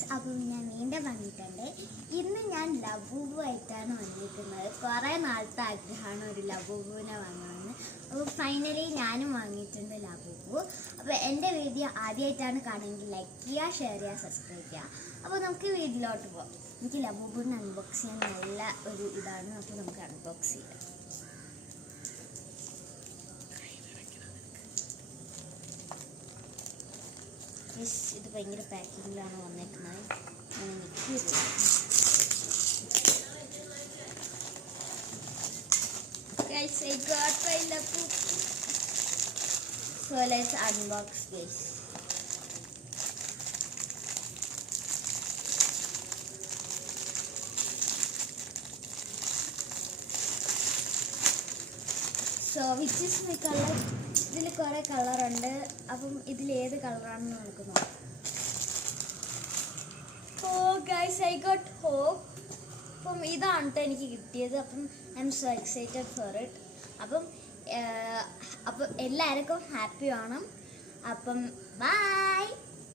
Guys, അപ്പം ഞാൻ വീണ്ടും വന്നിട്ടുണ്ട്. ഇന്ന് ഞാൻ ലബൂബുമായിട്ടാണ് വന്നിരിക്കുന്നത്. കുറേ നാളത്തെ ആഗ്രഹമാണ് ഒരു ലബൂബുവിനെ വാങ്ങുന്നത്. അപ്പോൾ ഫൈനലി ഞാനും വാങ്ങിയിട്ടുണ്ട് ലബൂബു. അപ്പോൾ എൻ്റെ വീഡിയോ ആദ്യമായിട്ടാണ് കാണുമെങ്കിൽ ലൈക്ക് ചെയ്യുക, ഷെയർ ചെയ്യുക, സബ്സ്ക്രൈബ് ചെയ്യുക. അപ്പോൾ നമുക്ക് വീട്ടിലോട്ട് പോകാം. എനിക്ക് ലബൂബുവിനെ അൺബോക്സ് ചെയ്യാൻ നല്ല ഒരു ഇതാണ്. അപ്പോൾ നമുക്ക് അൺബോക്സ് ചെയ്യാം. ഇത് ഭയങ്കര പാക്കിങ്ങിലാണ് വന്നേക്കുന്നത്. Guys, I got my Labu. So let's unbox this. So which is my color? ഇതിൽ കുറേ കളറുണ്ട്. അപ്പം ഇതിലേത് കളറാണെന്ന് നമുക്ക് നോക്കാം. ഓ ഗൈസ്, ഐ ഗോട്ട് ഹോപ്പ്. അപ്പം ഇതാണ് കേട്ടോ എനിക്ക് കിട്ടിയത്. അപ്പം I M so excited for it. അപ്പം എല്ലാവർക്കും ഹാപ്പി വേണം. അപ്പം ബൈ.